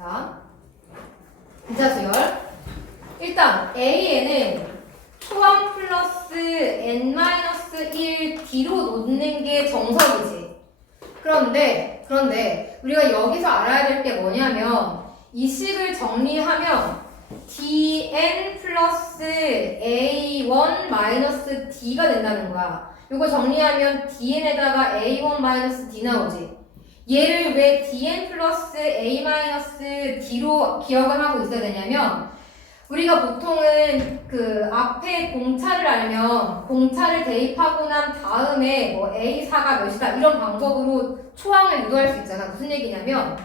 자, 등차 수열. 일단 AN은 초항 플러스 n-1 D로 놓는 게 정석이지. 그런데 우리가 여기서 알아야 될 게 뭐냐면 이 식을 정리하면 dn 플러스 a1 마이너스 d가 된다는 거야. 이거 정리하면 dn에다가 a1 마이너스 d 나오지. 얘를 왜 dn 플러스 a 마이너스 d로 기억을 하고 있어야 되냐면 우리가 보통은 그 앞에 공차를 알면 공차를 대입하고 난 다음에 뭐 A4가 몇이다 이런 방법으로 초항을 유도할 수 있잖아. 무슨 얘기냐면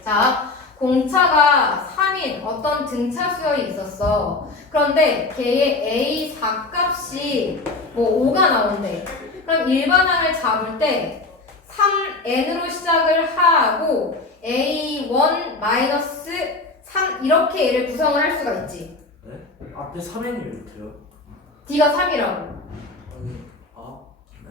자 공차가 3인 어떤 등차 수열이 있었어. 그런데 걔의 A4 값이 뭐 5가 나온대. 그럼 일반항을 잡을 때 3n으로 시작을 하고 A1 마이너스 3 이렇게 얘를 구성을 할 수가 있지. 네? 앞에 3n이 왜 붙어요? D가 3이라고. 아니, 네.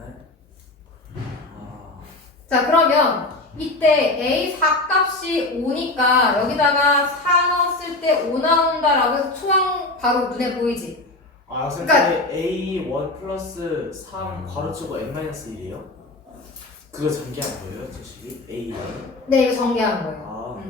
자 그러면 이때 A4 값이 5니까 여기다가 4 넣었을 때 5 나온다라고 해서 초항 바로 눈에 보이지? 그러니까 A1 플러스 3 괄호치고 n-1이에요? 그거 전개한 거예요? 저 식이? A1? 네 이거 전개한 거예요.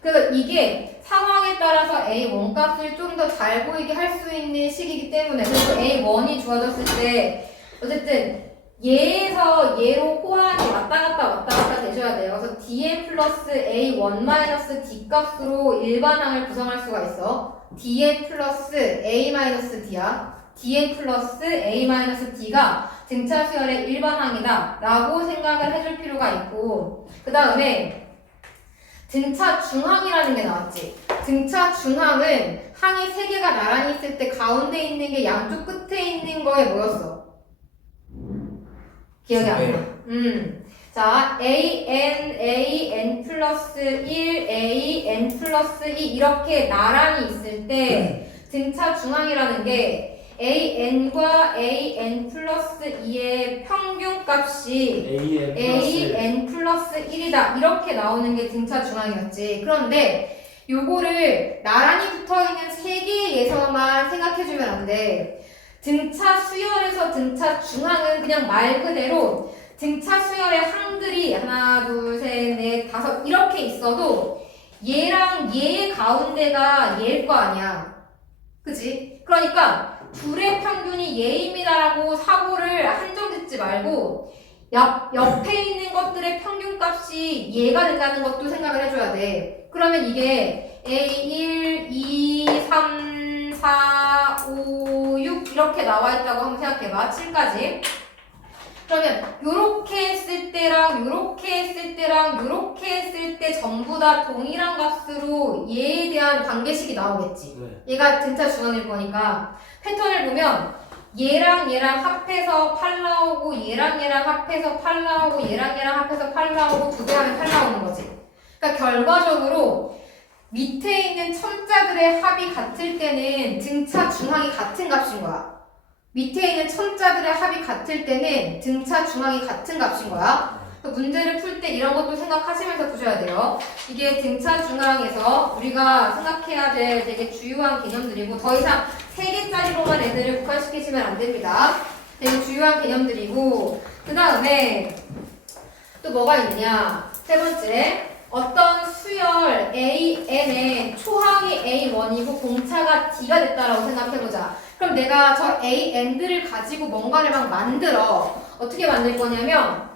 그래서 이게 상황에 따라서 A1 값을 좀 더 잘 보이게 할 수 있는 식이기 때문에 그리고 A1이 주어졌을 때 어쨌든 얘에서 얘로 호환이 왔다 갔다 되셔야 돼요. 그래서 dn 플러스 A1 마이너스 D 값으로 일반항을 구성할 수가 있어. dn 플러스 A 마이너스 D야. dn 플러스 A 마이너스 D가 등차 수열의 일반항이다 라고 생각을 해줄 필요가 있고 그 다음에 등차 중항이라는 게 나왔지. 등차 중항은 항이 3개가 나란히 있을 때 가운데 있는 게 양쪽 끝에 있는 거에 뭐였어? 기억이 안 나. 자, an 플러스 1, an 플러스 2 이렇게 나란히 있을 때 등차 중항이라는 게 an과 an 플러스 2의 평균값이 an 플러스 1이다 이렇게 나오는 게 등차 중항이었지. 그런데 요거를 나란히 붙어있는 3개의 예서만 생각해주면 안 돼. 등차 수열에서 등차 중항은 그냥 말 그대로 등차 수열의 항들이 하나, 둘, 셋, 넷, 다섯 이렇게 있어도 얘랑 얘의 가운데가 얘일 거 아니야. 그치? 그러니까 둘의 평균이 얘입니다라고 사고를 한정짓지 말고 옆에 있는 것들의 평균값이 얘가 된다는 것도 생각을 해줘야 돼. 그러면 이게 A1, 2, 3, 4, 5, 6 이렇게 나와 있다고 한번 생각해봐. 7까지. 그러면 요렇게 했을 때랑 요렇게 했을 때랑 요렇게 했을 때 전부 다 동일한 값으로 얘에 대한 관계식이 나오겠지. 네. 얘가 등차 중앙일 거니까 패턴을 보면 얘랑 합해서 8 나오고 얘랑 합해서 8 나오고 얘랑 합해서 8 나오고 두 배 하면 8 나오는 거지. 그러니까 결과적으로 밑에 있는 첨자들의 합이 같을 때는 등차 중항이 같은 값인 거야. 밑에 있는 첨자들의 합이 같을 때는 등차 중항이 같은 값인 거야. 문제를 풀 때 이런 것도 생각하시면서 푸셔야 돼요. 이게 등차 중항에서 우리가 생각해야 될 되게 주요한 개념들이고 더 이상 3개짜리로만 애들을 국한시키시면 안 됩니다. 되게 주요한 개념들이고 그 다음에 또 뭐가 있냐. 세 번째 어떤 수열 AN의 초항이 A1이고 공차가 D가 됐다라고 생각해보자. 그럼 내가 저 AN들을 가지고 뭔가를 막 만들어. 어떻게 만들 거냐면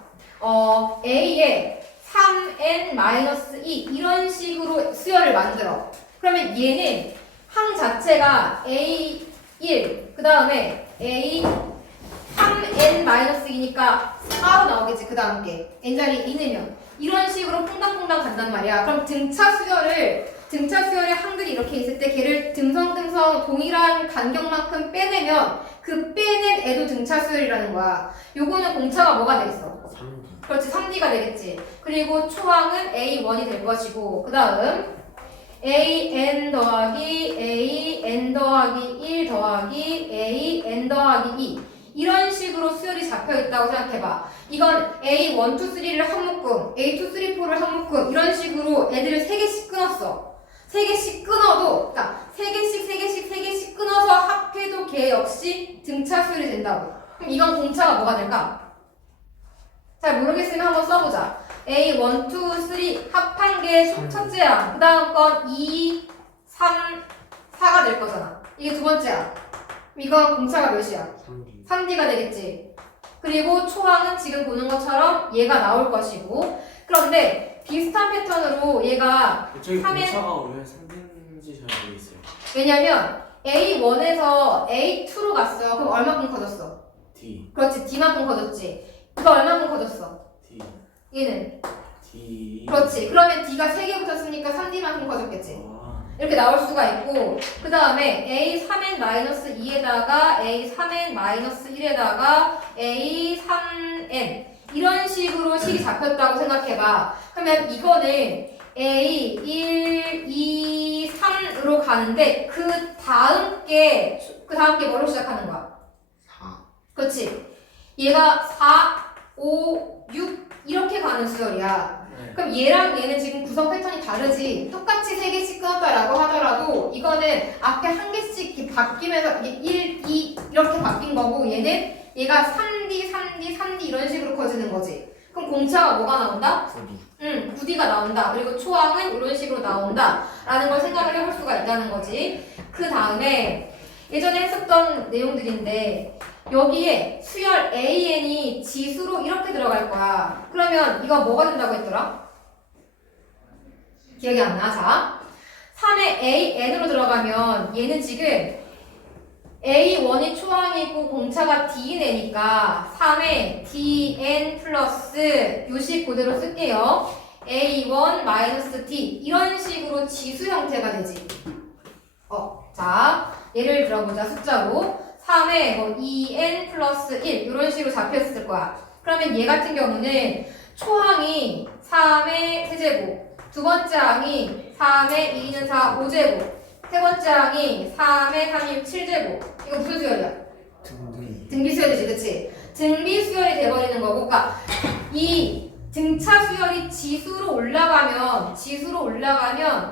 A에 3n-2 이런 식으로 수열을 만들어. 그러면 얘는 항 자체가 A1 그 다음에 A 3n-2니까 4로 나오겠지. 그 다음 게 n자리 2 넣으면 이런 식으로 퐁당퐁당 간단 말이야. 그럼 등차 수열의 항들이 이렇게 있을 때 걔를 듬성듬성 동일한 간격만큼 빼내면 그 빼낸 애도 등차 수열이라는 거야. 요거는 공차가 뭐가 되겠어? 3D. 그렇지, 3D가 되겠지. 그리고 초항은 A1이 될 것이고 그 다음 AN 더하기 AN 더하기 1 더하기 AN 더하기 2 이런 식으로 수열이 잡혀있다고 생각해봐. 이건 A1, 2, 3를 한 묶음, A2, 3, 4를 한 묶음 이런 식으로 애들을 3개씩 끊었어. 3개씩 끊어도 그러니까 3개씩 끊어서 합해도 걔 역시 등차 수열이 된다고. 그럼 이건 공차가 뭐가 될까? 잘 모르겠으면 한번 써보자. A, 1, 2, 3 합한 게 첫째야. 그 다음 건 2, 3, 4가 될 거잖아. 이게 두 번째야. 이건 공차가 몇이야? 3D가 되겠지. 그리고 초항은 지금 보는 것처럼 얘가 나올 것이고 그런데 비슷한 패턴으로 얘가 저기 3의 공차가 왜 3인지 잘 모르겠어요. 왜냐면 A1에서 A2로 갔어. 그럼 얼마큼 커졌어? D, 그렇지. D만큼 커졌지. 이거 얼마큼 커졌어? D, 얘는 D. 그렇지. 그러면 D가 3개 붙었으니까 3D만큼 커졌겠지. 아, 이렇게 나올 수가 있고 그 다음에 A3n-2에다가 A3n-1에다가 A3n 이런 식으로 식이 잡혔다고 생각해봐. 그러면 이거는 A1, 2, 3으로 가는데 그 다음 게 뭐로 시작하는 거야? 4. 그렇지. 얘가 4, 5, 6 이렇게 가는 수열이야. 네. 그럼 얘랑 얘는 지금 구성 패턴이 다르지. 똑같이 3개씩 끊었다라고 하더라도 이거는 앞에 한 개씩 이렇게 바뀌면서 이게 1, 2 이렇게 바뀐 거고 얘가 3D, 3D, 3D 이런 식으로 커지는 거지. 그럼 공차가 뭐가 나온다? 9D. 9D가 나온다. 그리고 초항은 이런 식으로 나온다. 라는 걸 생각을 해볼 수가 있다는 거지. 그 다음에 예전에 했었던 내용들인데 여기에 수열 AN이 지수로 이렇게 들어갈 거야. 그러면 이거 뭐가 된다고 했더라? 기억이 안 나. 자, 3의 AN으로 들어가면 얘는 지금 A1이 초항이고 공차가 DN이니까 3의 DN 플러스 요식 그대로 쓸게요. A1 마이너스 D 이런 식으로 지수 형태가 되지. 자, 예를 들어보자. 숫자로 3에 뭐 2n 플러스 1 이런 식으로 잡혔을 거야. 그러면 얘 같은 경우는 초항이 3의 세제곱, 두 번째 항이 3의 2는 4, 5제곱, 세 번째 항이 3의 3이 7제곱. 이거 무슨 수열이야? 등비 수열이지, 그치? 등비 수열이 돼버리는 거고, 그러니까 이 등차 수열이 지수로 올라가면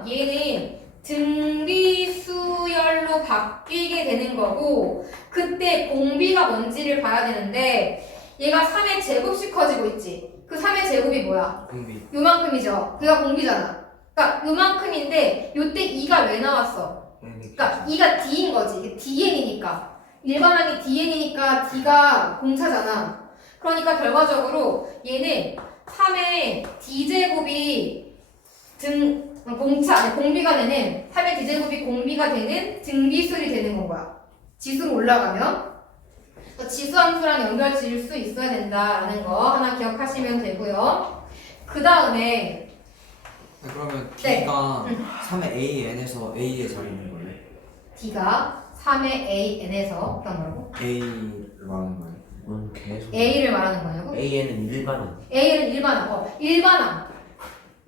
얘는 등비 수열로 바뀌게 되는 거고 그때 공비가 뭔지를 봐야 되는데 얘가 3의 제곱씩 커지고 있지. 그 3의 제곱이 뭐야? 공비. 요만큼이죠. 그가 공비잖아. 그러니까 요만큼인데 요때 2가 왜 나왔어? 그러니까 2가 D인 거지. 이게 DN이니까. 일반항이 DN이니까 D가 공차잖아. 그러니까 결과적으로 얘는 3의 D제곱이 공비가 되는 3의 D제곱이 공비가 되는 등비수열이 되는 건 거야. 지수로 올라가면 지수 함수랑 연결 지을 수 있어야 된다라는 거 하나 기억하시면 되고요. 그 다음에 그러면 네. D가 3의 AN에서 A의 자리 있는 거예요? D가 3의 AN에서 어떤 거라고? A를 말하는 거예요? 계속 A를 말하는 거냐고? A는 일반은 A는 일반항. 일반항.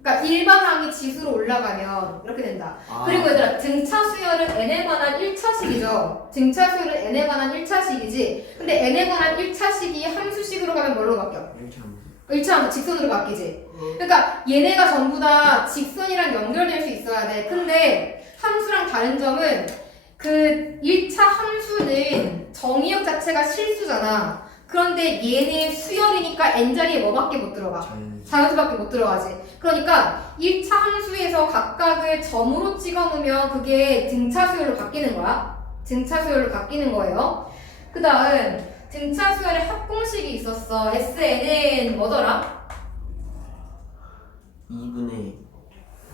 그러니까 일반항이 지수로 올라가면 이렇게 된다. 그리고 얘들아 등차 수열은 n에 관한 1차식이죠. 등차 수열은 n에 관한 1차식이지. 근데 n에 관한 1차식이 함수식으로 가면 뭘로 바뀌어? 1차 함수 직선으로 바뀌지. 그러니까 얘네가 전부 다 직선이랑 연결될 수 있어야 돼. 근데 함수랑 다른 점은 그 1차 함수는 정의역 자체가 실수잖아. 그런데 얘네 수열이니까 n자리에 뭐밖에 못 들어가? 자연수밖에 못 들어가지. 그러니까 1차 함수에서 각각을 점으로 찍어놓으면 그게 등차 수열로 바뀌는 거야. 등차 수열로 바뀌는 거예요. 그 다음 등차 수열의 합공식이 있었어. SN은 뭐더라? 2분의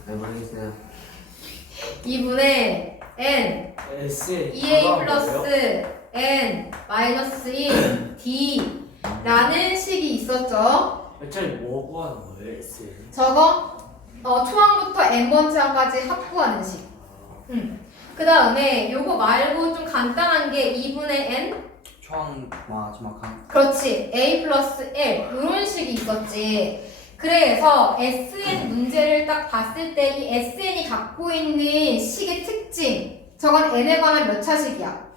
모르겠어요. 2분의 n S 2a 플러스 n 마이너스 1 d 라는 식이 있었죠. 저희 뭐 구하는 거예요? S 저거 초항부터 n번째 항까지 합구하는 식. 그 다음에 요거 말고 좀 간단한 게 2분의 n 초항 마지막 한. 그렇지 a 플러스 l 이런 식이 있었지. 그래서 SN 문제를 딱 봤을 때 이 SN이 갖고 있는 식의 특징 저건 n에 관한 몇 차식이야?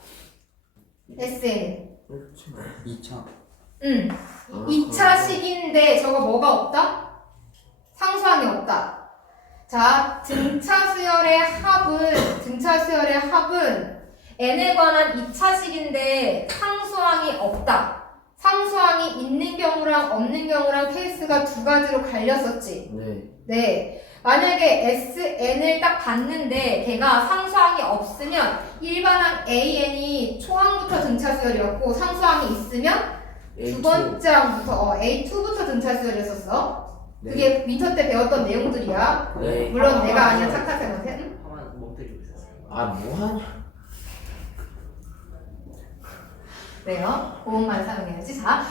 SN 2차. 2차식인데 저거 뭐가 없다? 상수항이 없다. 자, 등차 수열의 합은 n에 관한 2차식인데 상수항이 없다. 상수항이 있는 경우랑 없는 경우랑 케이스가 두 가지로 갈렸었지. 네. 네. 만약에 SN을 딱 봤는데 걔가 상수항이 없으면 일반항 AN이 초항부터 등차 수열이었고 상수항이 있으면 두 번째 항부터 A2부터 등차 수열이었었어. 그게 민터 때 배웠던 내용들이야. 네. 물론 내가 아니야 착한 쌤한테. 응? 하만 못 때리고 있었어요. 아 뭐하냐? 네요. 보험만 사용해야지. 자,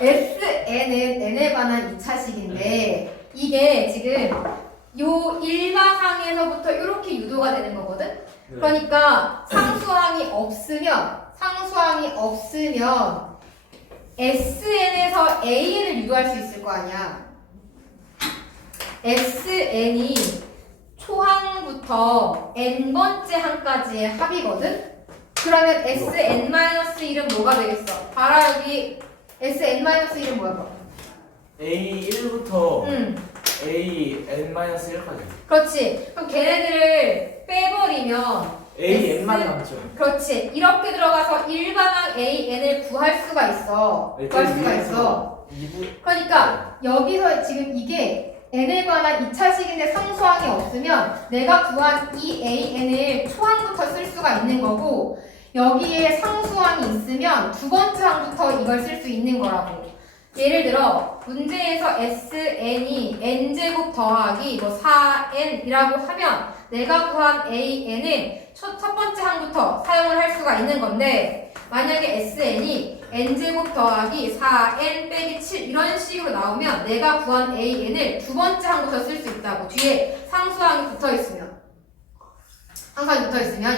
SN은 n에 관한 2차식인데 이게 지금 요 일반항에서부터 이렇게 유도가 되는 거거든. 그러니까 상수항이 없으면 SN에서 AN을 유도할 수 있을 거 아니야. SN이 초항부터 n번째 항까지의 합이거든. 그러면 SN-1은 뭐가 되겠어? 봐라 여기 SN-1은 뭐야? A1부터 AN-1까지. 그렇지. 그럼 걔네들을 빼버리면 AN만 남죠. 그렇지. 이렇게 들어가서 일반항 AN을 구할 수가 있어. 구할 수가 있어. 2부 그러니까 여기서 지금 이게 n에 관한 2차식인데 상수항이 없으면 내가 구한 이 AN을 초항부터 쓸 수가 있는 거고 여기에 상수항이 있으면 두 번째 항부터 이걸 쓸 수 있는 거라고. 예를 들어 문제에서 SN이 n제곱 더하기 4n이라고 하면 내가 구한 AN은 첫 번째 항부터 사용을 할 수가 있는 건데 만약에 SN이 n제곱 더하기 4n 빼기 7 이런 식으로 나오면 내가 구한 AN을 두 번째 항부터 쓸 수 있다고. 뒤에 상수항이 붙어있으면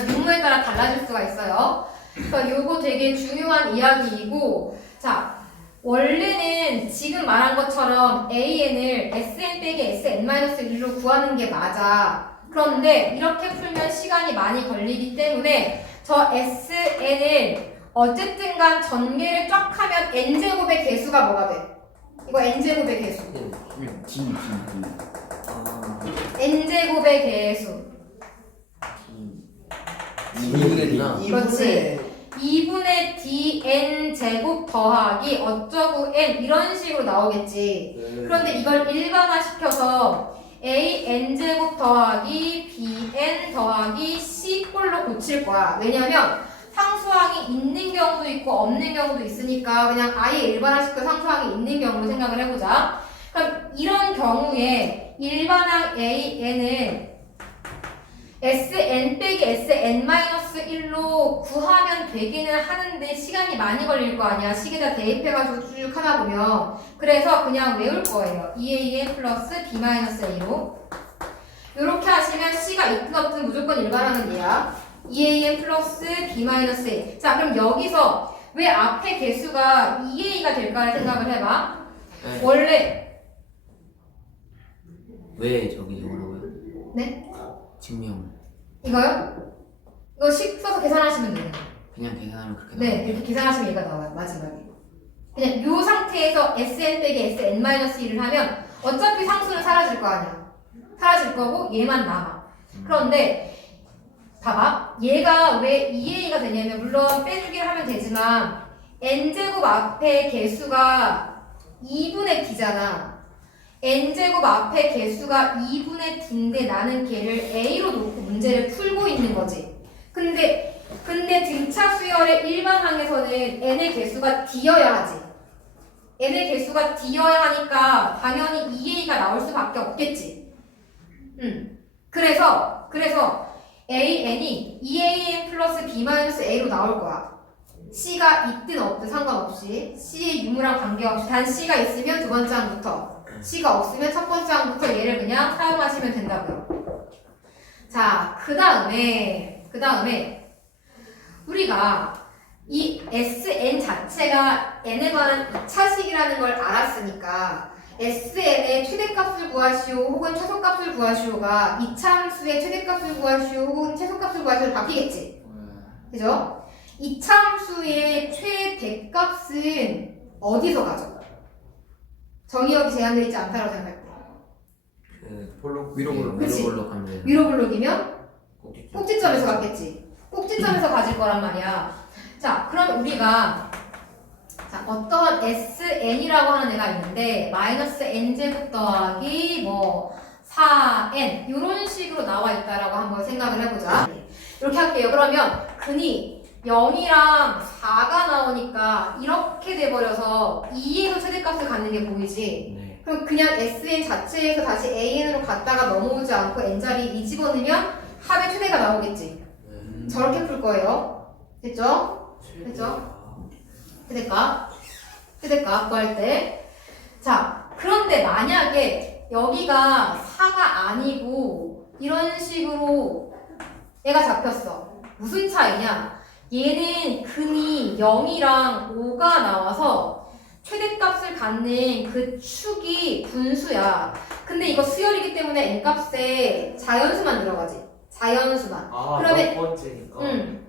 유무에 따라 달라질 수가 있어요. 그러니까 요거 되게 중요한 이야기이고 자 원래는 지금 말한 것처럼 AN을 SN 빼기 SN-1로 구하는 게 맞아. 그런데 이렇게 풀면 시간이 많이 걸리기 때문에 저 SN을 어쨌든 간 전개를 쫙 하면 n제곱의 개수가 뭐가 돼? 이거 n제곱의 개수. n제곱의 개수. 2분의 그렇지. 2분의 dn 제곱 더하기 어쩌고 n 이런 식으로 나오겠지. 그런데 이걸 일반화 시켜서 a n 제곱 더하기 b n 더하기 c 꼴로 고칠 거야. 왜냐면 상수항이 있는 경우도 있고 없는 경우도 있으니까 그냥 아예 일반화시켜 상수항이 있는 경우로 생각을 해보자. 그럼 이런 경우에 일반항 AN은 SN 빼기 SN-1로 구하면 되기는 하는데 시간이 많이 걸릴 거 아니야. 식에다 대입해가지고 쭉 하다 보면. 그래서 그냥 외울 거예요. 2AN 플러스 B-A로. 이렇게 하시면 C가 있든 없든 무조건 일반항은 얘야. 2AN 플러스 B-A. 자, 그럼 여기서 왜 앞에 개수가 2A가 될까를 생각을 해봐. 네. 원래 왜 저기 저거라고요? 네? 증명을 이거요? 이거 식 써서 계산하시면 돼요. 그냥 계산하면 그렇게 네, 나와요? 이렇게 계산하시면 얘가 나와요. 마지막에. 그냥 이 상태에서 SN 빼기 SN-1을 하면 어차피 상수는 사라질 거 아니야. 사라질 거고 얘만 남아. 그런데 봐봐. 얘가 왜 2A가 되냐면 물론 빼주기를 하면 되지만 n제곱 앞에 개수가 2분의 D잖아. n제곱 앞에 개수가 2분의 D인데 나는 걔를 A로 놓고 문제를 풀고 있는 거지. 근데 등차 수열의 일반항에서는 n의 개수가 D여야 하지. n의 개수가 D여야 하니까 당연히 2A가 나올 수밖에 없겠지. 그래서 AN이 2AN 플러스 B-A로 나올 거야. C가 있든 없든 상관없이 C의 유무랑 관계없이 단 C가 있으면 두 번째 항부터 C가 없으면 첫 번째 항부터 얘를 그냥 사용하시면 된다고요. 자, 그 다음에 우리가 이 SN 자체가 n에 관한 2차식이라는 걸 알았으니까 SN의 최대값을 구하시오 혹은 최소값을 구하시오가 이차함수의 최대값을 구하시오 혹은 최소값을 구하시오 바뀌겠지. 그죠? 이차함수의 최대값은 어디서 가죠? 정의역이 제한되어 있지 않다고 생각할 때. 그 볼록 위로 볼록 그치. 위로 볼록 하면 돼요. 위로 블록이면 꼭지점. 꼭지점에서 갔겠지. 꼭지점에서 가질 거란 말이야. 자, 그럼 우리가 자, 어떤 SN이라고 하는 애가 있는데 마이너스 n제곱 더하기 뭐 4n 이런 식으로 나와 있다라고 한번 생각을 해보자. 이렇게 할게요. 그러면 근이 0이랑 4가 나오니까 이렇게 돼버려서 2에서 최대값을 갖는 게 보이지. 네. 그럼 그냥 SN 자체에서 다시 AN으로 갔다가 넘어오지 않고 N자리 2 집어넣으면 합의 최대가 나오겠지. 저렇게 풀 거예요. 됐죠? 됐죠? 최대값 구할 때. 자, 그런데 만약에 여기가 4가 아니고 이런 식으로 얘가 잡혔어. 무슨 차이냐? 얘는 근이 0이랑 5가 나와서 최대값을 갖는 그 축이 분수야. 근데 이거 수열이기 때문에 n값에 자연수만 들어가지. 자연수만. 아, 그러면- 몇 번째니까.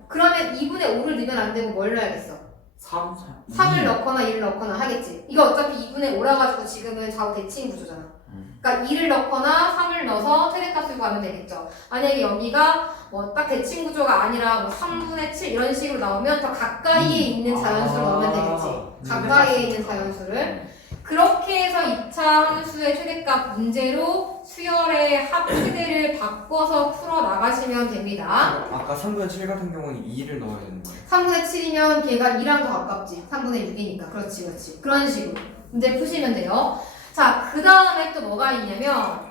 그러면 2분의 5를 넣으면 안 되고 뭘 넣어야겠어? 3? 3을 넣거나 1을 넣거나 하겠지. 이거 어차피 2분의 5라 가지고 지금은 좌우 대칭 구조잖아. 그러니까 2를 넣거나 3을 넣어서 최대값을 구하면 되겠죠. 만약에 여기가 뭐 딱 대칭 구조가 아니라 뭐 3분의 7 이런 식으로 나오면 더 가까이에 있는 자연수를 넣으면 되겠지. 가까이에 있는 자연수를. 그렇게 해서 2차 함수의 최대값 문제로 수열의 합 최대를 바꿔서 풀어 나가시면 됩니다. 아까 3분의 7 같은 경우는 2를 넣어야 되는 거예요. 3분의 7이면 걔가 2랑 더 가깝지. 3분의 6이니까. 그렇지. 그런 식으로 문제 푸시면 돼요. 자, 그 다음에 또 뭐가 있냐면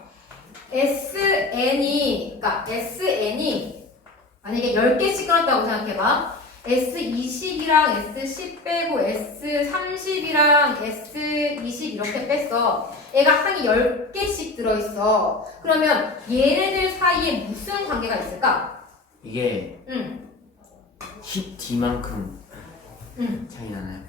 SN이 만약에 10개씩 끊었다고 생각해봐. S20이랑 S10 빼고 S30이랑 S20 이렇게 뺐어. 얘가 항이 10개씩 들어있어. 그러면 얘네들 사이에 무슨 관계가 있을까? 이게 응. 10D만큼 응. 차이 나나요?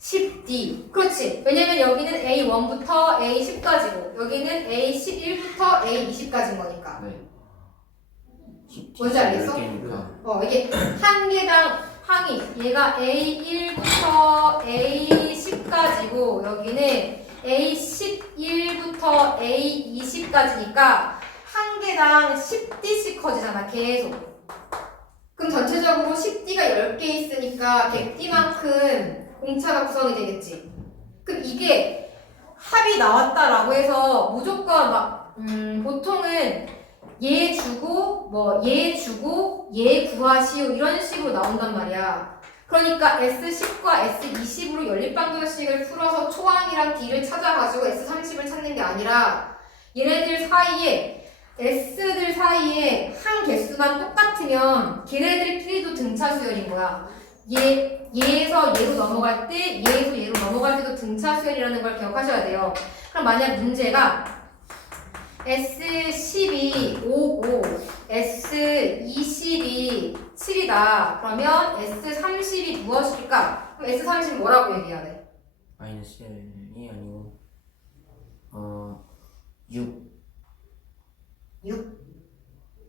10D. 그렇지. 왜냐면 여기는 A1부터 A10까지고 여기는 A11부터 A20까지인 거니까. 네. 10D 뭔지 알겠어? 10개니까. 이게 한 개당 항이 얘가 A1부터 A10까지고 여기는 A11부터 A20까지니까 한 개당 10D씩 커지잖아. 계속. 그럼 전체적으로 10D가 10개 있으니까 100D만큼 공차가 구성이 되겠지. 그럼 이게 합이 나왔다라고 해서 무조건 막 보통은 얘 주고 얘 구하시오 이런 식으로 나온단 말이야. 그러니까 S10과 S20으로 연립방정식을 풀어서 초항이랑 D를 찾아가지고 S30을 찾는 게 아니라 얘네들 사이에 S들 사이에 한 개수만 똑같으면 걔네들끼리도 등차 수열인 거야. 얘에서 얘로 넘어갈 때 얘에서 얘로 넘어갈 때도 등차 수열이라는 걸 기억하셔야 돼요. 그럼 만약 문제가 S10이 5고 S20이 7이다. 그러면 S30이 무엇일까? 그럼 S30이 뭐라고 얘기해야 돼? 마이너스 1이 아니고 6. 6?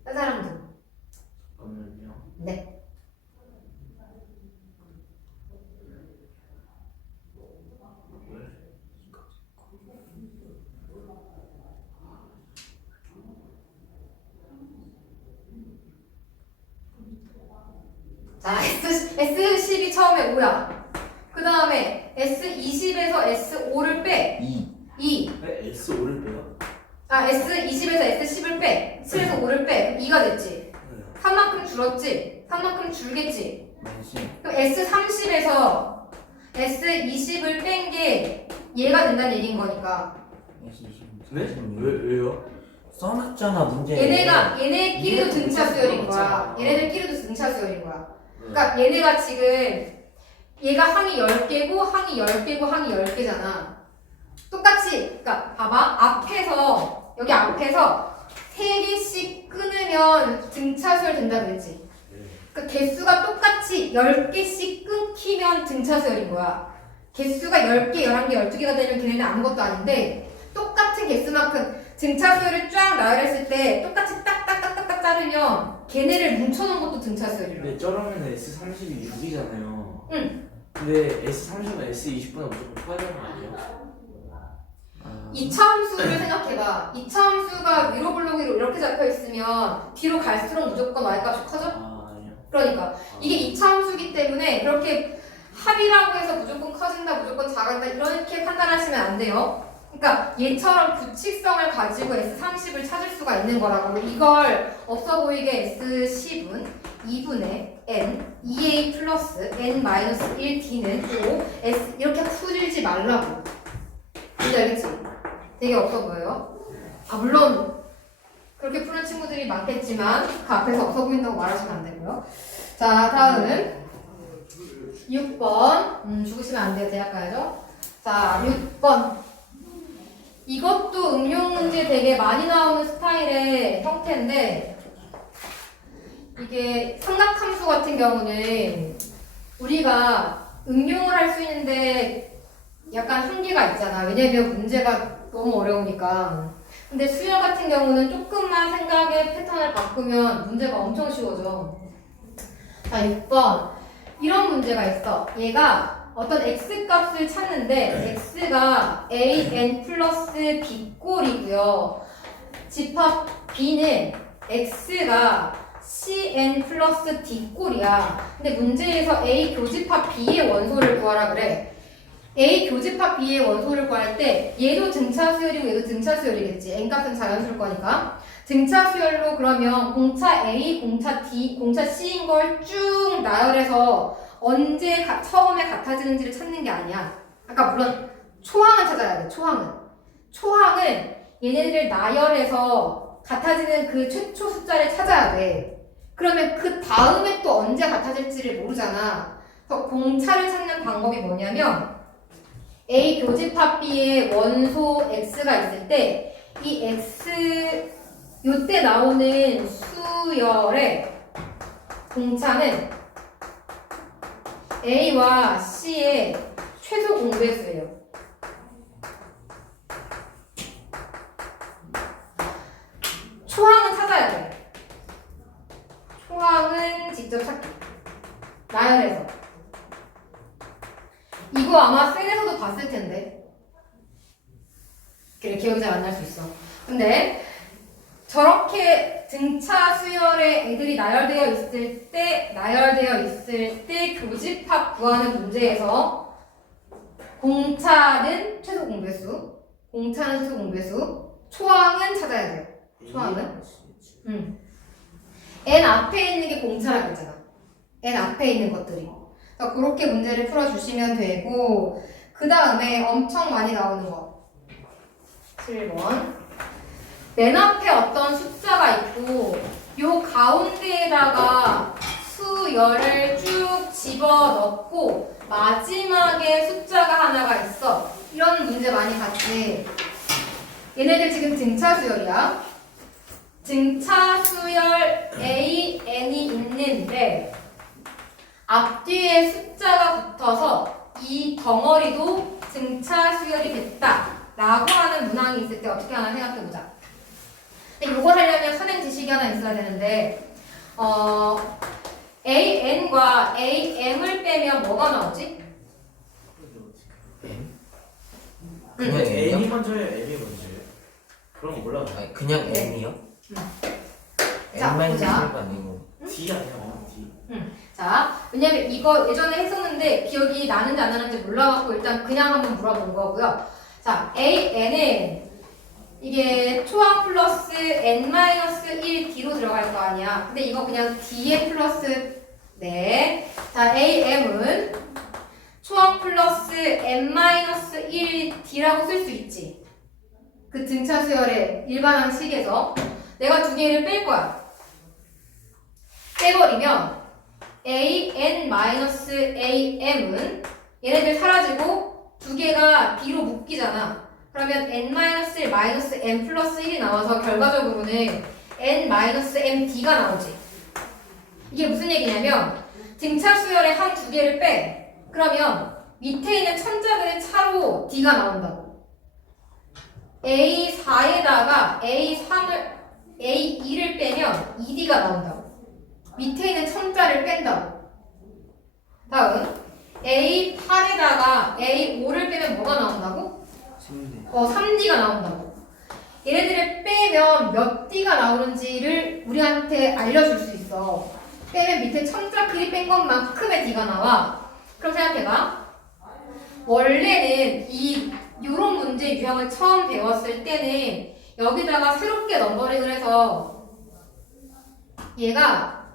딴 사람들. 잠깐만요. 네. 자, S10이 처음에 5야. 그 다음에 S20에서 S5를 빼. 2. 네, S5를 빼요? S20에서 S10을 빼. 7에서 5를 빼. 2가 됐지. 네. 3만큼 줄었지. 3만큼 줄겠지. 마이너스 그럼 S30에서 S20을 뺀 게 얘가 된다는 얘기인 거니까. 네? 왜요? 써놨잖아 문제. 얘네끼리도 등차 수열인 거야. 얘네들끼리도 등차 수열인 거야. 그러니까 얘네가 지금 얘가 항이 10개고 항이 10개고 항이 10개잖아. 똑같이 그러니까 봐봐. 여기 앞에서 3개씩 끊으면 등차 수열 된다 그랬지. 그러니까 개수가 똑같이 10개씩 끊기면 등차 수열인 거야. 개수가 10개, 11개, 12개가 되면 걔네는 아무것도 아닌데 똑같은 개수만큼 등차 수열을 쫙 나열했을 때 똑같이 딱딱딱딱딱 쫙 자르면 걔네를 뭉쳐놓은 것도 등차 수열이라. 근데 저러면 S30이 6이잖아요. 응. 근데 S30은 S20보다 무조건 커야 되는 거 아니에요? 아, 이차 함수를 생각해봐. 이차 함수가 위로 블록으로 이렇게 잡혀있으면 뒤로 갈수록 무조건 y값이 커져? 아 아니요. 그러니까 이게 이차 함수기 때문에 그렇게 합이라고 해서 무조건 커진다, 무조건 작아진다 이렇게 판단하시면 안 돼요. 그러니까 얘처럼 규칙성을 가지고 S30을 찾을 수가 있는 거라고. 이걸 없어 보이게 S10은 2분의 n 2a 플러스 n-1d는 5 s 이렇게 풀지 말라고. 뭔지 알겠지? 되게 없어 보여요. 아 물론 그렇게 푸는 친구들이 많겠지만 그 앞에서 없어 보인다고 말하시면 안 되고요. 자 다음은 6번 죽으시면 안 돼요. 대학 가야죠. 자 6번 이것도 응용 문제 되게 많이 나오는 스타일의 형태인데 이게 삼각함수 같은 경우는 우리가 응용을 할 수 있는데 약간 한계가 있잖아. 왜냐면 문제가 너무 어려우니까. 근데 수열 같은 경우는 조금만 생각의 패턴을 바꾸면 문제가 엄청 쉬워져. 자 6번 이런 문제가 있어. 얘가 어떤 x값을 찾는데 x가 an 플러스 b 꼴이고요. 집합 b는 x가 cn 플러스 d 꼴이야. 근데 문제에서 a 교집합 b의 원소를 구하라 그래. a 교집합 b의 원소를 구할 때 얘도 등차 수열이고 얘도 등차 수열이겠지. n 값은 자연수일 거니까. 등차 수열로 그러면 공차 a, 공차 d, 공차 c인 걸 쭉 나열해서 언제 처음에 같아지는지를 찾는 게 아니야. 아까 물론 초항을 찾아야 돼. 초항은 얘네들을 나열해서 같아지는 그 최초 숫자를 찾아야 돼. 그러면 그 다음에 또 언제 같아질지를 모르잖아. 그래서 공차를 찾는 방법이 뭐냐면 A 교집합 B의 원소 X가 있을 때 이 X 요때 나오는 수열의 공차는 A와 C의 최소 공배수예요. 초항은 찾아야 돼. 초항은 직접 찾기. 나열해서. 이거 아마 셀에서도 봤을 텐데. 그래, 기억이 잘 안 날 수 있어. 근데 저렇게 등차 수열의 애들이 나열되어 있을 때 교집합 구하는 문제에서 공차는 최소 공배수, 초항은 찾아야 돼요. 초항은? n 앞에 있는 게 공차라고 했잖아. n 앞에 있는 것들이. 그러니까 그렇게 문제를 풀어주시면 되고, 그 다음에 엄청 많이 나오는 거. 7번. 맨 앞에 어떤 숫자가 있고 요 가운데에다가 수열을 쭉 집어넣고 마지막에 숫자가 하나가 있어. 이런 문제 많이 봤지. 얘네들 지금 등차 수열이야. 등차 수열 A, N이 있는데 앞뒤에 숫자가 붙어서 이 덩어리도 등차 수열이 됐다 라고 하는 문항이 있을 때 어떻게 하나 생각해보자. 근데 이걸 하려면 선행 지식이 하나 있어야 되는데 AN과 AM을 빼면 뭐가 나오지? N? 근데 그냥 N이요? N이 먼저예요, M이 먼저예요? 그런 거 몰라요. 아니 그냥 네. N이요? 자, N만 보자. 있는 거 아니고 D 아니야, D. 자, 왜냐면 이거 예전에 했었는데 기억이 나는지 안 나는지 몰라갖고 일단 그냥 한번 물어본 거고요. 자, AN은 이게 초항 플러스 n-1 D로 들어갈 거 아니야. 근데 이거 그냥 D에 플러스 네. 자, AM은 초항 플러스 n-1 D라고 쓸 수 있지. 그 등차 수열의 일반항 식에서 내가 두 개를 뺄 거야. 빼버리면 AN-AM은 얘네들 사라지고 두 개가 D로 묶이잖아. 그러면 n-1 마이너스 m 플러스 1이 나와서 결과적으로는 n-md가 나오지. 이게 무슨 얘기냐면 등차 수열의 한 두 개를 빼. 그러면 밑에 있는 천자들의 차로 d가 나온다고. A4에다가 A2를 빼면 빼면 2D가 나온다고. 밑에 있는 첨자를 뺀다고. 다음 A8에다가 A5를 빼면 뭐가 나온다고? 3D가 나온다고. 얘네들을 빼면 몇 D가 나오는지를 우리한테 알려줄 수 있어. 빼면 밑에 첨자끼리 뺀 것만큼의 D가 나와. 그럼 생각해봐. 원래는 요런 문제 유형을 처음 배웠을 때는 여기다가 새롭게 넘버링을 해서 얘가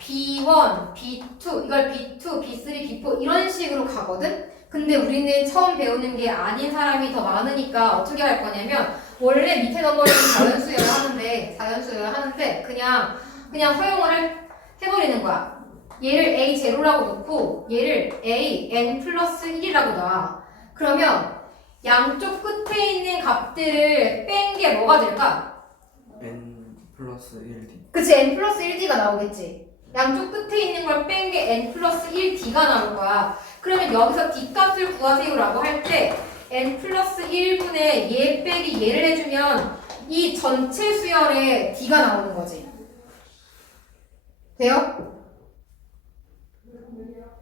B1, B2, 이걸 B2, B3, B4 이런 식으로 가거든? 근데 우리는 처음 배우는 게 아닌 사람이 더 많으니까 어떻게 할 거냐면 원래 밑에 넘버링은 자연수여야 하는데 그냥 허용을 해버리는 거야. 얘를 A0라고 놓고 얘를 AN 플러스 1이라고 놔. 그러면 양쪽 끝에 있는 값들을 뺀 게 뭐가 될까? n 플러스 1d. 그치, N 플러스 1D가 나오겠지. 양쪽 끝에 있는 걸 뺀 게 N 플러스 1D가 나올 거야. 그러면 여기서 D값을 구하세요라고 할 때 N 플러스 1분의 얘 빼기 얘를 해주면 이 전체 수열에 D가 나오는 거지. 돼요?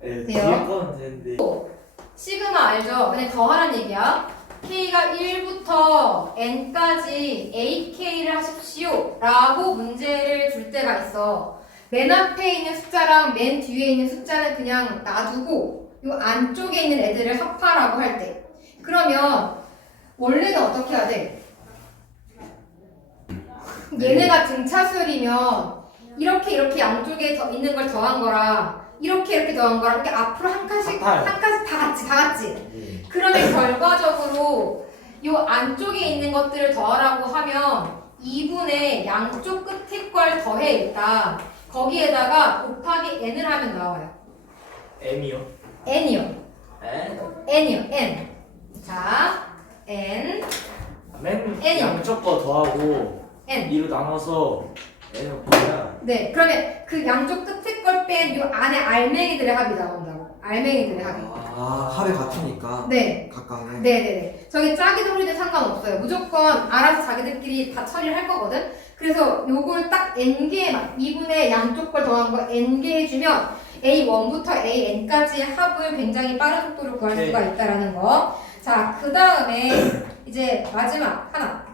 네, 돼요? 뒤에 거는 되는데 시그마 알죠? 그냥 더하라는 얘기야. K가 1부터 N까지 AK를 하십시오 라고 문제를 줄 때가 있어. 맨 앞에 있는 숫자랑 맨 뒤에 있는 숫자는 그냥 놔두고 이 안쪽에 있는 애들을 합하라고 할 때. 그러면 원래는 어떻게 해야 돼? 얘네가 등차수열이면 이렇게 양쪽에 있는 걸 더한 거랑 이렇게 더한 거랑 이렇게 앞으로 한 칸씩 같아요. 다 같이. 그러면 결과적으로 요 안쪽에 있는 것들을 더하라고 하면 2분의 양쪽 끝에 걸 더해 일단. 거기에다가 곱하기 n을 하면 나와요. M이요? n이요. N? n이요. n. 자, n. 맨 N이요. 양쪽 거 더하고 n. 2로 나눠서 N을 보면 네. 그러면 그 양쪽 끝에 걸 뺀 요 안에 알맹이들의 합이 나온다고. 알맹이들의 합이. 합이 같으니까 네. 각각의. 네네네. 저기 짜기든 흐리든 상관없어요. 무조건 알아서 자기들끼리 다 처리를 할 거거든. 그래서 요걸 딱 n개 2분의 양쪽 걸 더한 거 n개 해주면 A1부터 AN까지의 합을 굉장히 빠른 속도로 구할 수가 있다라는 거. 자, 그 다음에 이제 마지막 하나.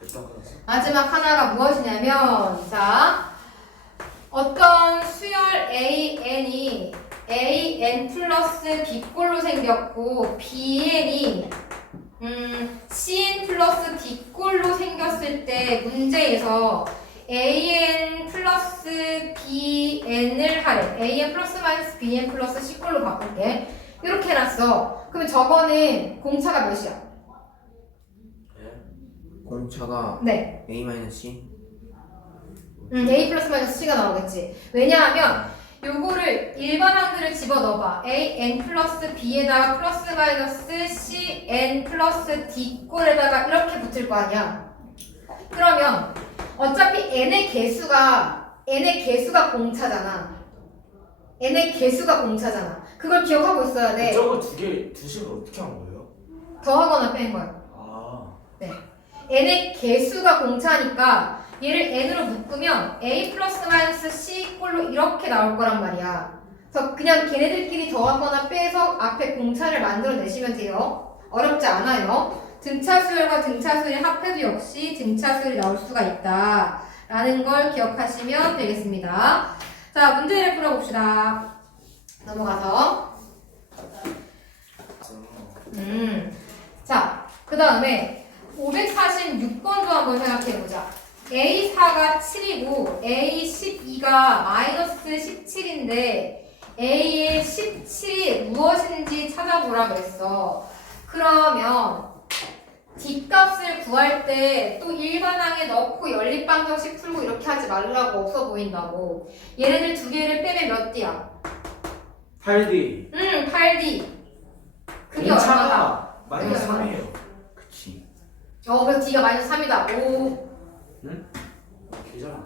일단 끊었어. 마지막 하나가 무엇이냐면, 자, 어떤 수열 AN이 AN 플러스 B꼴로 생겼고 BN이 CN 플러스 D꼴로 생겼을 때 문제에서 AN 플러스 BN을 하래. AN 플러스 마이너스 BN 플러스 C꼴로 바꿀게. 이렇게 해놨어. 그러면 저거는 공차가 몇이야? 공차가 네. A-C. A 플러스 마이너스 C가 나오겠지. 왜냐하면 요거를 일반항들을 집어넣어봐. AN 플러스 B에다가 플러스 마이너스 CN 플러스 D꼴에다가 이렇게 붙을 거 아니야. 그러면 어차피 n의 개수가 공차잖아. n의 개수가 공차잖아. 그걸 기억하고 있어야 돼. 저거 두 식을 어떻게 한 거예요? 더하거나 뺀 거야. 아, n의 개수가 공차니까 얘를 n으로 묶으면 a 플러스 마이너스 c 꼴로 이렇게 나올 거란 말이야. 그래서 그냥 걔네들끼리 더하거나 빼서 앞에 공차를 만들어내시면 돼요. 어렵지 않아요. 등차수열과 등차수열이 합해도 역시 등차수열이 나올 수가 있다 라는 걸 기억하시면 되겠습니다. 자, 문제를 풀어봅시다. 넘어가서 자, 그 다음에 546번도 한번 생각해보자. A4가 7이고 A12가 마이너스 17인데 A의 17이 무엇인지 찾아보라 그랬어. 그러면 D값을 구할 때 또 일반항에 넣고 연립방정식 풀고 이렇게 하지 말라고, 없어 보인다고. 얘네들 두 개를 빼면 몇 D야? 8D 8D. 그게 얼마다? 공차가 마이너스 그게 3이에요. 그치. 그래서 D가 마이너스 3이다. 오, 계절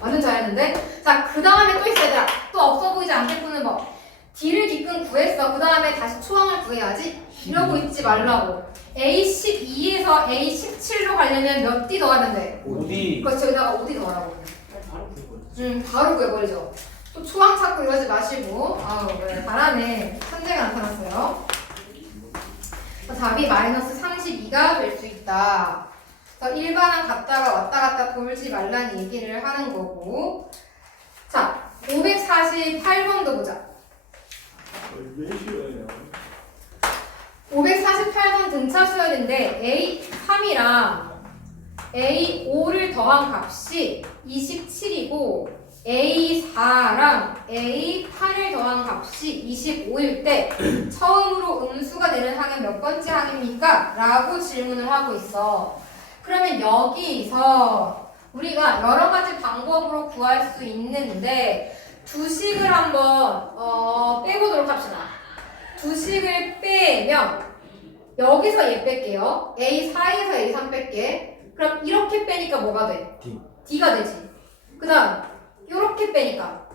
완전 잘했는데? 자, 그 다음에 또 있어야 돼. 또 없어 보이지 않게 푸는 법. D를 기끔 구했어. 그 다음에 다시 초항을 구해야지. 이러고 있지 말라고. A12에서 A17로 가려면 몇 D 더하면 돼? 어디 그래서 저기다가 5D 더하라고. 바로 그거 바로 구해버리죠. 또 초항 찾고 이러지 마시고. 아우, 네, 잘하네. 천재가 나타났어요. 답이 마이너스 32가 될 수 있다. 그래서 일반항 갔다가 왔다 갔다 돌지 말라는 얘기를 하는 거고. 자, 548번도 보자. 왜 싫어해요? 548번 등차 수열인데 A3이랑 A5를 더한 값이 27이고 A4랑 A8을 더한 값이 25일 때 처음으로 음수가 되는 항은 몇 번째 항입니까? 라고 질문을 하고 있어. 그러면 여기서 우리가 여러 가지 방법으로 구할 수 있는데 두 식을 한번 빼보도록 합시다. 두 식을 빼면 여기서 얘 뺄게요. A4에서 A3 뺄게. 그럼 이렇게 빼니까 뭐가 돼? D. D가 되지. 그 다음 이렇게 빼니까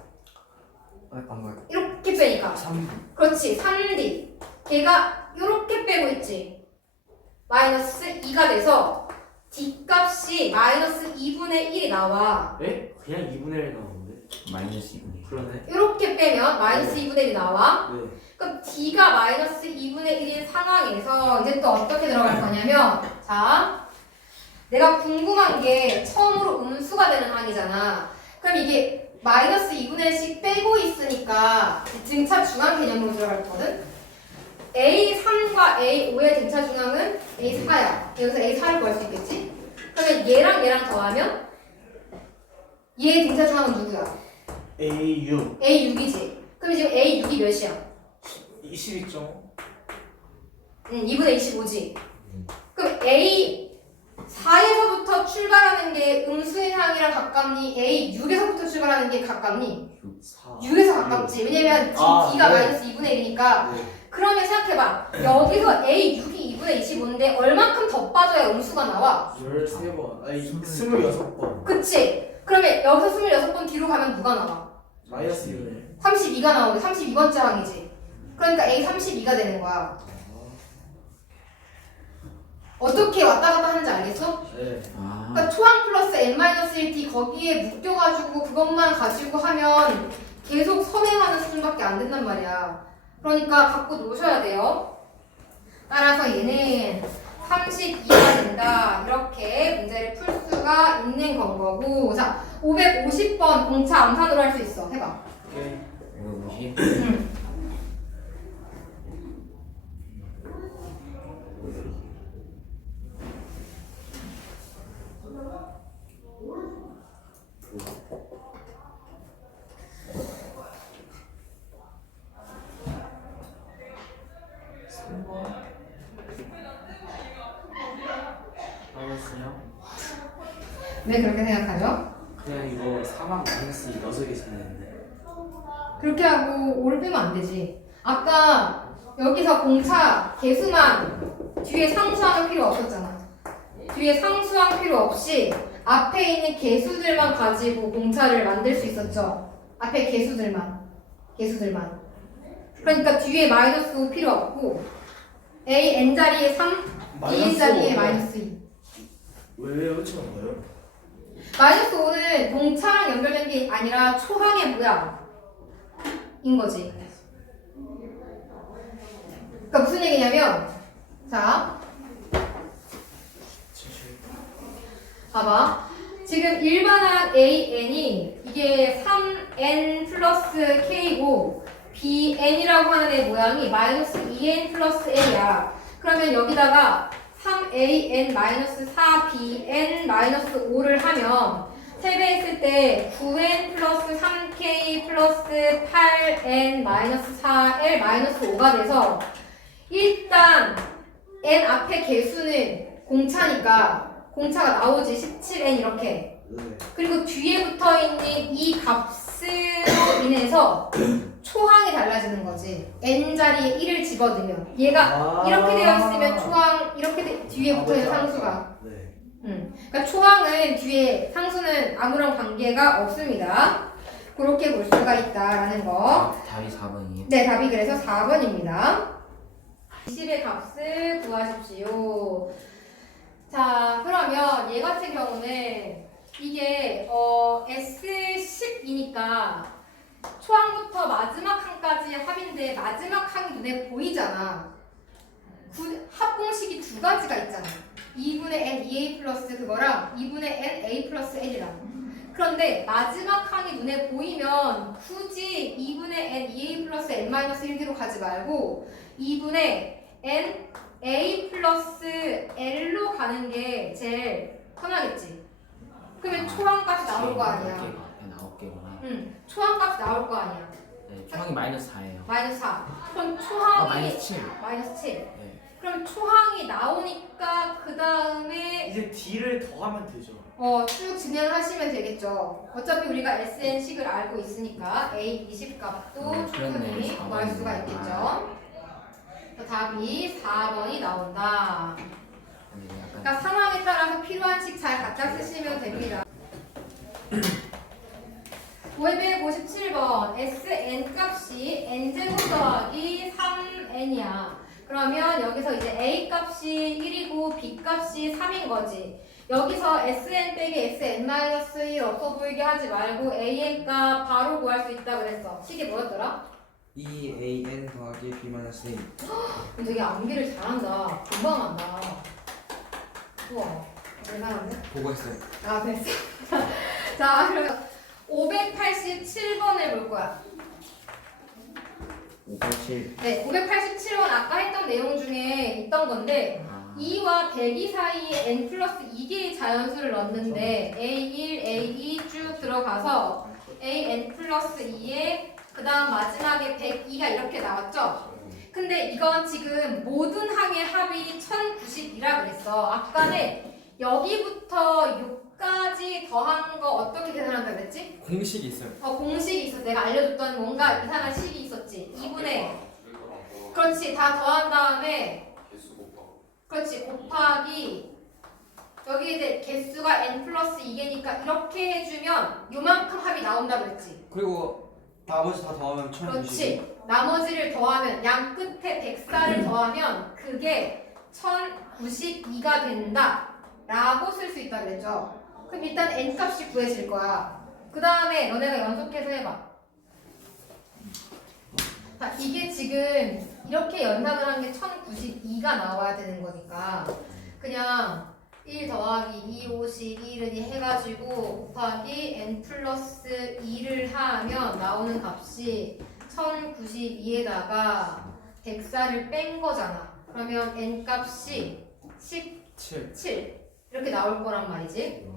안 가요. 이렇게 빼니까 3D. 그렇지 3D. 걔가 이렇게 빼고 있지. 마이너스 2가 돼서 D 값이 마이너스 2분의 1이 나와. 에? 그냥 2분의 1 나오는데? 마이너스 2분의 그러네. 이렇게 빼면 마이너스 2분의 1이 나와. 네. 그럼 D가 마이너스 2분의 1인 상황에서 이제 또 어떻게 들어갈 거냐면 자 내가 궁금한 게 처음으로 음수가 되는 항이잖아. 그럼 이게 마이너스 2분의 1씩 빼고 있으니까 등차 중앙 개념으로 들어갈 거거든. A3과 A5의 등차 중앙은 A4야. 여기서 A4를 구할 수 있겠지? 그러면 얘랑 더하면 얘의 등차 중앙은 누구야? A6 A6이지. 그럼 지금 A6이 몇이야? 22점 2분의 25지. 그럼 A4에서부터 출발하는 게 음수의 항이랑 가깝니? A6에서부터 출발하는 게 가깝니? 4 6에서 가깝지. 왜냐면 D가 네. 마이너스 2분의 1이니까. 네. 그러면 생각해봐. 여기서 A6이 2분의 25인데 얼만큼 더 빠져야 음수가 나와? 13번 아니 26번 그치? 그러면 여기서 26번 뒤로 가면 누가 나와? 마이너스 2분의 32가 나오는데 32번째 항이지. 그러니까 A32가 되는 거야. 어떻게 왔다 갔다 하는지 알겠어? 1 네. 아. 그러니까 초항 플러스 n-1t 거기에 묶여가지고 그것만 가지고 하면 계속 선행하는 수준밖에 안 된단 말이야. 그러니까 갖고 놓으셔야 돼요. 따라서 얘는 32가 된다. 이렇게 문제를 풀 수가 있는 건 거고. 자, 550번 공차 암산으로 할 수 있어. 해봐. 오케이 150. 응. 마이너스요? 왜 그렇게 생각하죠? 그냥 이거 4만 마이너스 6개 전했는데 그렇게 하고 오를 빼면 안 되지. 아까 여기서 공차 개수만 뒤에 상수항 필요 없었잖아. 뒤에 상수항 필요 없이 앞에 있는 개수들만 가지고 공차를 만들 수 있었죠. 앞에 개수들만. 그러니까 뒤에 마이너스 5 필요 없고 A n 자리에 3, B n 자리에 마이너스 2. 왜 훔쳐온 거예요? 마이너스 5는 동차랑 연결된 게 아니라 초항의 뭐야? 인 거지. 그러니까 무슨 얘기냐면 자 봐봐. 지금 일반항 AN이 이게 3N 플러스 K고 BN이라고 하는 애 모양이 마이너스 2N 플러스 N이야. 그러면 여기다가 3AN 마이너스 4BN 마이너스 5를 하면 세배했을 때 9N 플러스 3K 플러스 8N 마이너스 4L 마이너스 5가 돼서 일단 N 앞에 개수는 공차니까 공차가 나오지 17N 이렇게. 네. 그리고 뒤에 붙어 있는 이 값으로 인해서 초항이 달라지는 거지. n 자리에 1을 집어넣으면 얘가 이렇게 되어 있으면 초항 이렇게 뒤에 붙어 있는 상수가. 네. 그러니까 초항은 뒤에 상수는 아무런 관계가 없습니다. 그렇게 볼 수가 있다라는 거. 답이 4번이에요. 네, 답이 그래서 4번입니다. 20의 값을 구하십시오. 자, 그러면 얘 같은 경우는 이게 S10이니까 초항부터 마지막 항까지 합인데 마지막 항이 눈에 보이잖아. 합공식이 두 가지가 있잖아. 2분의 n 2a 플러스 그거랑 2분의 n a 플러스 n이랑. 그런데 마지막 항이 눈에 보이면 굳이 2분의 n 2a 플러스 n 마이너스 1뒤로 가지 말고 2분의 n a 플러스 l로 가는 게 제일 편하겠지. 그러면 초항값이 나올 거 아니야. 앞에 9개구나. 응, 초항값이 나올 거 아니야. 네, 초항이 마이너스 4예요. 마이너스 4. 그럼 아, 초항이 마이너스 7. 마이너스 7. 네. 그럼 초항이 나오니까 그 다음에 이제 D를 더하면 되죠. 쭉 진행하시면 되겠죠. 어차피 우리가 SN식을 알고 있으니까 A 20값도 그렇네. 충분히 구할 수가 4번이구나. 있겠죠. 답이 4번이 나온다. 근데 이거 약간 그러니까 상황에 따라서 필요한 식 잘 갖다 쓰시면 됩니다. 557번 SN 값이 n제곱 더하기 3n이야. 그러면 여기서 이제 A 값이 1이고 B 값이 3인 거지. 여기서 SN 빼기 SN-1 없어 보이게 하지 말고 AN 값 바로 구할 수 있다 그랬어. 식이 뭐였더라? 2an 더하기 b-a. 되게 암기를 잘한다. 금방 한다. 우와, 대단한데? 보고 했어요. 아, 됐어. 자, 그러면 587번을 볼 거야. 587. 네, 587번 아까 했던 내용 중에 있던 건데 2와 102 사이에 n 플러스 2개의 자연수를 넣는데 A1, A2 쭉 들어가서 AN 플러스 2에 그 다음 마지막에 102가 이렇게 나왔죠? 근데 이건 지금 모든 항의 합이 1092라 그랬어. 아까는 여기부터 6까지 더한 거 어떻게 계산한다 그랬지? 공식이 있어요. 공식이 있어. 내가 알려줬던 뭔가 이상한 식이 있었지. 2분의 그렇지. 다 더한 다음에 그렇지. 곱하기 여기 이제 개수가 n 플러스 2개니까 이렇게 해주면 요만큼 합이 나온다 그랬지. 그리고 나머지 다 더하면 1090. 그렇지. 나머지를 더하면 양 끝에 104를 더하면 그게 1092가 된다 라고 쓸 수 있다 그랬죠. 그럼 일단 n 값이 구해질 거야. 그 다음에 너네가 연속해서 해봐. 자, 이게 지금 이렇게 연산을 한 게 1092가 나와야 되는 거니까 그냥 1 더하기 2, 50, 1은 해가지고 곱하기 n 플러스 2를 하면 나오는 값이 1092에다가 104를 뺀 거잖아. 그러면 n 값이 17 이렇게 나올 거란 말이지.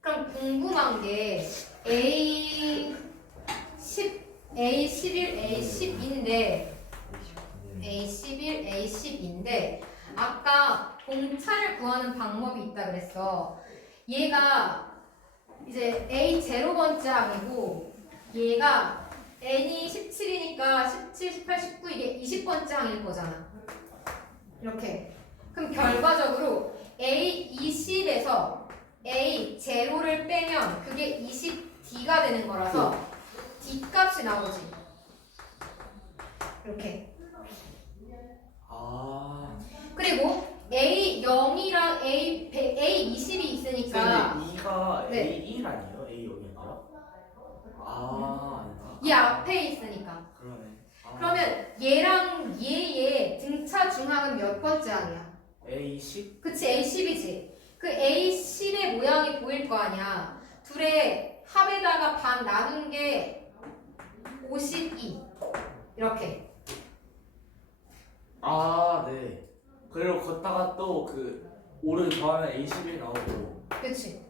그럼 궁금한 게 A11, A10인데 A11, A10인데 아까 공차를 구하는 방법이 있다 그랬어. 얘가 이제 A0번째 항이고 얘가 N이 17이니까 17, 18, 19 이게 20번째 항일 거잖아. 이렇게. 그럼 결과적으로 A20에서 A0를 빼면 그게 20D가 되는 거라서 D 값이 나오지. 이렇게. 그리고 A0이랑 A20이 있으니까 근데 2가 네. A1 아니에요? A0이 아니라? 아닌가? 얘 앞에 있으니까. 그러네. 그러면 얘랑 얘의 등차 중항은 몇 번째 항이야? A10? 그치, A10이지. 그 A10의 모양이 보일 거 아니야. 둘의 합에다가 반 나눈 게 52. 이렇게. 네. 그리고 걷다가 또 그 5를 더하면 A11 나오고. 그치.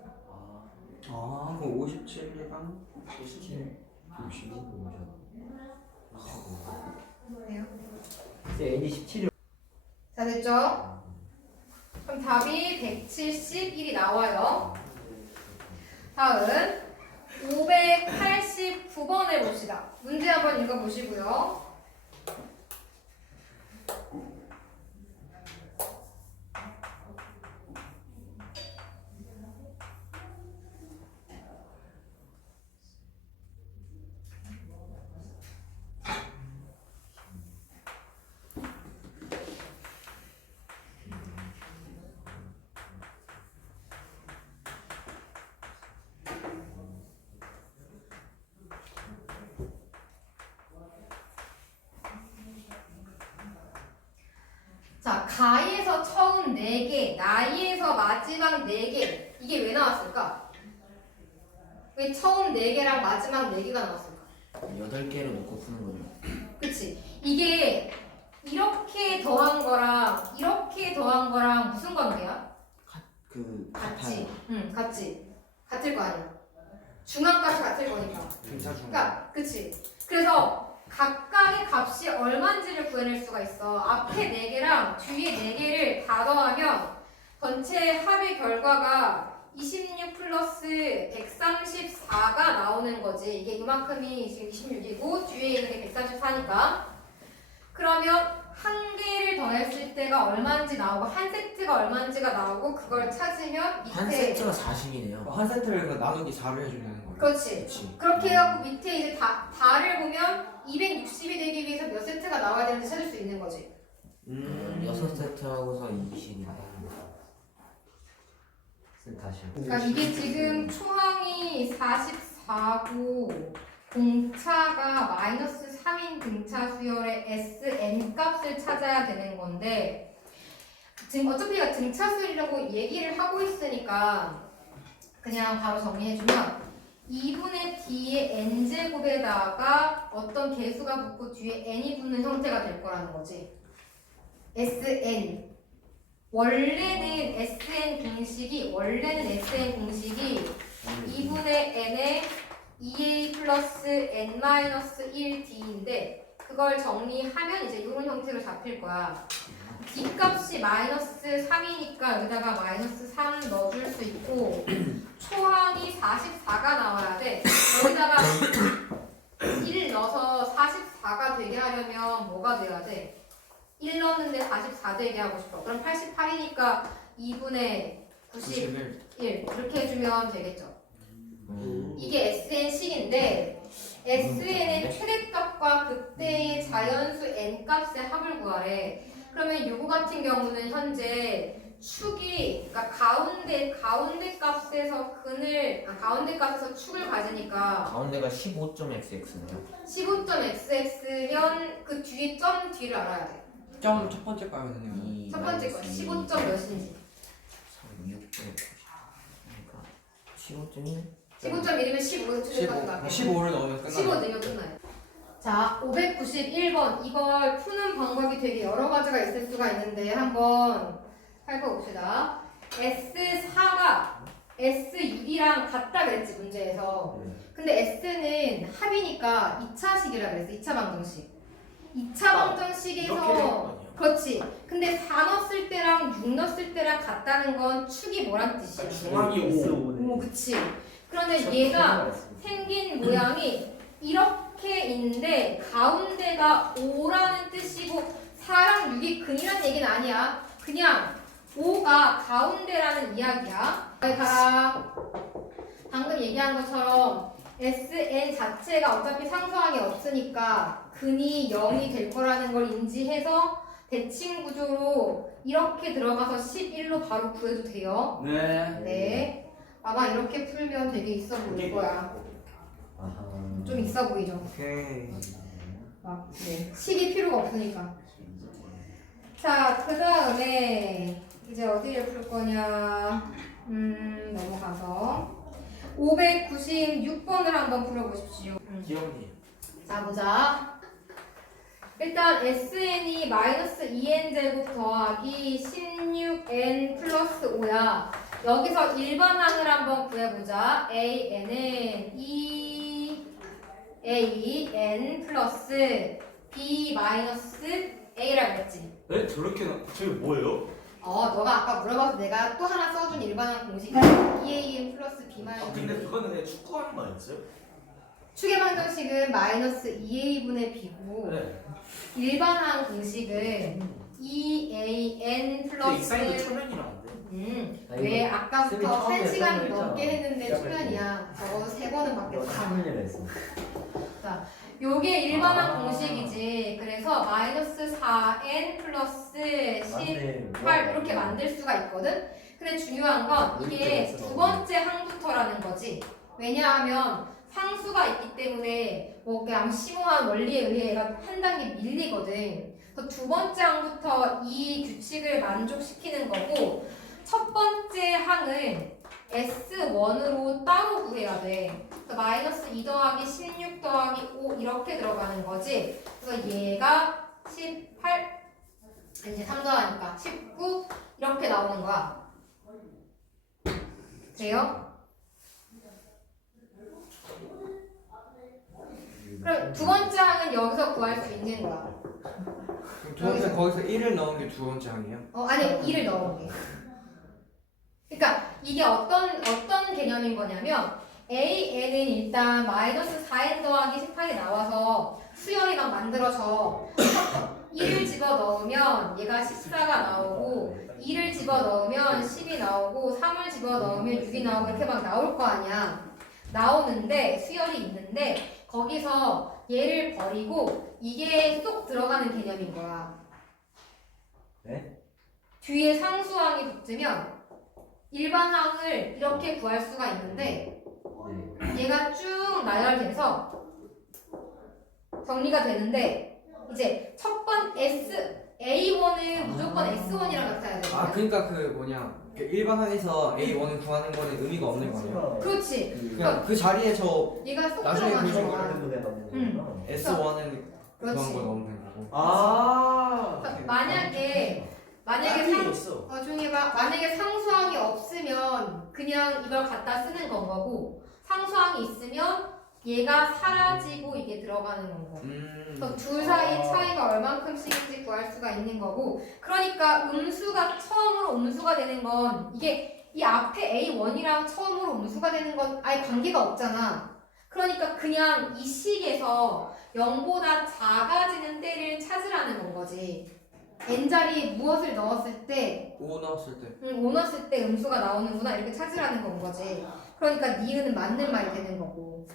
그럼 57이랑 57. 17이 자, 됐죠? 그럼 답이 171이 나와요. 다음 589번을 봅시다. 문제 한번 읽어보시고요. 가에서 처음 4개, 나이에서 마지막 4개. 이게 왜 나왔을까? 왜 처음 4개랑 마지막 4개가 나왔을까? 8개를 놓고 푸는 거죠. 그치? 이게 이렇게 더한 거랑 이렇게 더한 거랑 무슨 관계야? 그 같지. 같아요. 응, 같지. 같을 거 아니야. 중앙값이 같을 거니까. 등차 중앙. 그러니까, 그치. 그래서 각각의 값이 얼마인지를 구해낼 수가 있어. 앞에 4개랑 뒤에 4개를 다 더하면 전체 합의 결과가 26 플러스 134가 나오는 거지. 이게 이만큼이 지금 26이고 뒤에 있는 게 134니까. 그러면 한 개를 더했을 때가 얼마인지 나오고 한 세트가 얼마인지가 나오고 그걸 찾으면 밑에 한 세트가 40이네요. 한 세트를 그 나누기 4를 해준다는 거예요. 그렇지. 그렇지. 그렇게 해갖고 밑에 이제 다를 보면 260이 되기 위해서 몇 세트가 나와야 되는지 찾을 수 있는 거지. 6세트 하고서 20이네. 다시요. 그러니까 이게 지금 초항이 44고 공차가 마이너스 3인 등차 수열의 SN 값을 찾아야 되는 건데 지금 어차피 등차 수열이라고 얘기를 하고 있으니까 그냥 바로 정리해주면 2분의 D의 N제곱에다가 어떤 개수가 붙고 뒤에 N이 붙는 형태가 될 거라는 거지. SN 원래는 SN 공식이 2분의 N에 2A 플러스 N-1D인데 그걸 정리하면 이제 이런 형태로 잡힐 거야. D값이 마이너스 3이니까 여기다가 마이너스 3 넣어줄 수 있고 초항이 44가 나와야 돼. 여기다가 1 넣어서 44가 되게 하려면 뭐가 돼야 돼? 1 넣었는데 44 되게 하고 싶어. 그럼 88이니까 2분의 91 이렇게 해주면 되겠죠. 이게 SN식인데 SN의 최대값과 그때의 자연수 N값의 합을 구하래. 그러면 요거 같은 경우는 현재 축이 그러니까 가운데 값에서 가운데 값에서 축을 가지니까 가운데가 15.xx네요. 15.xx면 그 뒤에 점 뒤를 알아야 돼. 점 첫 번째 거면요. 첫 번째 거 15점 몇인지. 그러니까 15.1? 15.1이면 15에서 최대값 15를 넣으면 끝나요. 15 넣으면 끝나요. 자, 591번. 이걸 푸는 방법이 되게 여러 가지가 있을 수가 있는데 한번 살펴봅시다. S4가 S6이랑 같다 그랬지, 문제에서. 근데 S는 합이니까 2차식이라 그랬어, 2차 방정식. 2차 이렇게 되는 거 방정식에서 아니야? 그렇지. 근데 4 넣었을 때랑 6 넣었을 때랑 같다는 건 축이 뭐란 뜻이야? 중앙이 5. 오, 그치. 그런데 얘가 생긴 모양이 이렇게인데 가운데가 5라는 뜻이고 4랑 6이 근이란 얘기는 아니야. 그냥 5가 가운데라는 이야기야. 가라. 방금 얘기한 것처럼 SN 자체가 어차피 상수항이 없으니까 근이 0이 될 거라는 걸 인지해서 대칭 구조로 이렇게 들어가서 11로 바로 구해도 돼요. 네. 네. 아마 이렇게 풀면 되게 있어 보일 거야. 좀 있어 보이죠? 오케이. 네. 식이 필요가 없으니까. 자, 그 다음에 이제 어디를 풀 거냐? 넘어가서 596번을 한번 풀어보십시오. 기영님. 자, 보자. 일단 SN이 마이너스 2n 제곱 더하기 16n 플러스 5야. 여기서 일반항을 한번 구해보자. AN은 2AN 플러스 B 마이너스 A라고 했지. 네? 저렇게 저게 뭐예요? 너가 아까 물어봐서 내가 또 하나 써준 일반항 공식이 2AN 플러스 B 마이너스 근데 A. 그거는 그냥 축구하는 거 아니었어요? 축의 방정식은 마이너스 2A분의 B고 네. 일반항 공식은 2AN 근데 플러스 익사이드 초면이라는데. 왜 아까부터 쌤이 1시간 처음에 넘게 했잖아. 했는데 초면이야. 저거 3번은 바뀌었어. 3일을 했어. 자, 요게 일반항 공식이지. 그래서 마이너스 4n 플러스 18 이렇게 만들 수가 있거든. 근데 중요한 건 이게 두 번째 항부터라는 거지. 왜냐하면 상수가 있기 때문에 뭐 그냥 심오한 원리에 의해 얘가 한 단계 밀리거든. 그래서 두 번째 항부터 이 규칙을 만족시키는 거고 첫 번째 항은 S1으로 따로 구해야 돼. 그래서 마이너스 2 더하기 16 더하기 5 이렇게 들어가는 거지. 그래서 얘가 18 이제 3 더하니까 19 이렇게 나오는 거야. 돼요? 그럼 두 번째 항은 여기서 구할 수 있는 거야. 그럼 두 번째 거기서 1을 넣은 게 두 번째 항이에요? 아니 2를 넣은 게. 그러니까 이게 어떤 개념인 거냐면 AN은 일단 마이너스 4n 더하기 18이 나와서 수열이 막 만들어져. 1을 집어넣으면 얘가 14가 나오고 2를 집어넣으면 10이 나오고 3을 집어넣으면 6이 나오고 이렇게 막 나올 거 아니야. 나오는데 수열이 있는데 거기서 얘를 버리고 이게 쏙 들어가는 개념인 거야. 네? 뒤에 상수항이 붙으면 일반항을 이렇게 구할 수가 있는데 얘가 쭉 나열돼서 정리가 되는데 이제 첫 번 A1은 무조건 S1이랑 같아야 되거든. 아 그러니까 그 뭐냐 그 일반 항에서 A1을 구하는 거는 의미가 없는 거네요. 그렇지. 그냥 그 자리에 저 얘가 쏙 나중에 들어가는 보여줄 거야. S1은 구한 그렇지. 거 넣으면 되는 거고. 아. 그러니까 만약에 조용히 해봐. 만약에 상수항이 없으면 그냥 이걸 갖다 쓰는 건 거고 상수항이 있으면 얘가 사라지고 이게 들어가는 건 거고. 그래서 둘 사이 차이가 얼만큼씩인지 구할 수가 있는 거고. 그러니까 음수가 처음으로 음수가 되는 건 이게 이 앞에 A1이랑 처음으로 음수가 되는 건 아예 관계가 없잖아. 그러니까 그냥 이 식에서 0보다 작아지는 때를 찾으라는 건 거지. n자리에 무엇을 넣었을 때 5 넣었을 때 5 넣었을 때 음수가 나오는구나 이렇게 찾으라는 건 거지. 그러니까 니은은 맞는 말이 되는 거고.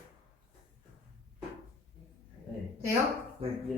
네. 돼요? 네.